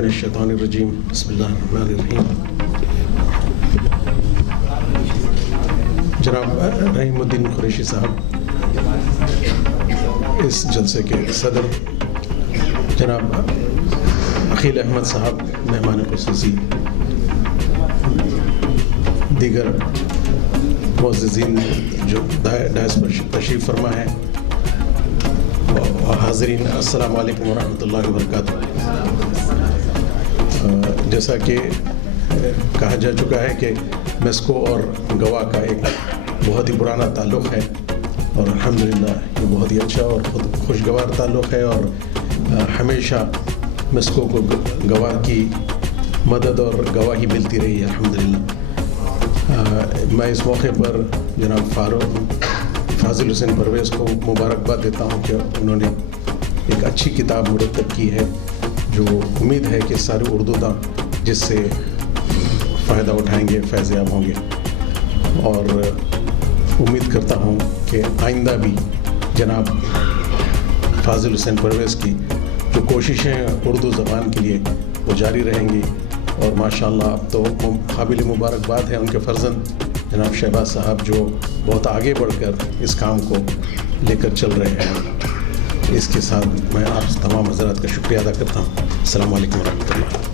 من الشیطان الرجیم بسم اللہ الرحمن الرحیم. جناب رحیم الدین قریشی صاحب اس جلسے کے صدر، جناب عقیل احمد صاحب مہمان خصوصی، دیگر معززین جو ڈائس پر تشریف فرما ہیں، حاضرین السلام علیکم ورحمۃ اللہ وبرکاتہ. جیسا کہ کہا جا چکا ہے کہ میسکو اور گوا کا ایک بہت ہی پرانا تعلق ہے اور الحمدللہ یہ بہت ہی اچھا اور خوشگوار تعلق ہے، اور ہمیشہ میسکو کو گوا کی مدد اور گواہی ملتی رہی ہے الحمدللہ. میں اس موقع پر جناب فاضل حسین پرویز کو مبارکباد دیتا ہوں کہ انہوں نے ایک اچھی کتاب مرتب کی ہے جو امید ہے کہ سارے اردو داں جس سے فائدہ اٹھائیں گے، فیض یاب ہوں گے، اور امید کرتا ہوں کہ آئندہ بھی جناب فاضل حسین پرویز کی جو کوششیں اردو زبان کے لیے وہ جاری رہیں گی. اور ماشاءاللہ اب تو قابل مبارکباد ہے ان کے فرزند جناب شہباز صاحب جو بہت آگے بڑھ کر اس کام کو لے کر چل رہے ہیں. اس کے ساتھ میں آپ تمام حضرات کا شکریہ ادا کرتا ہوں. السلام علیکم ورحمۃ اللہ.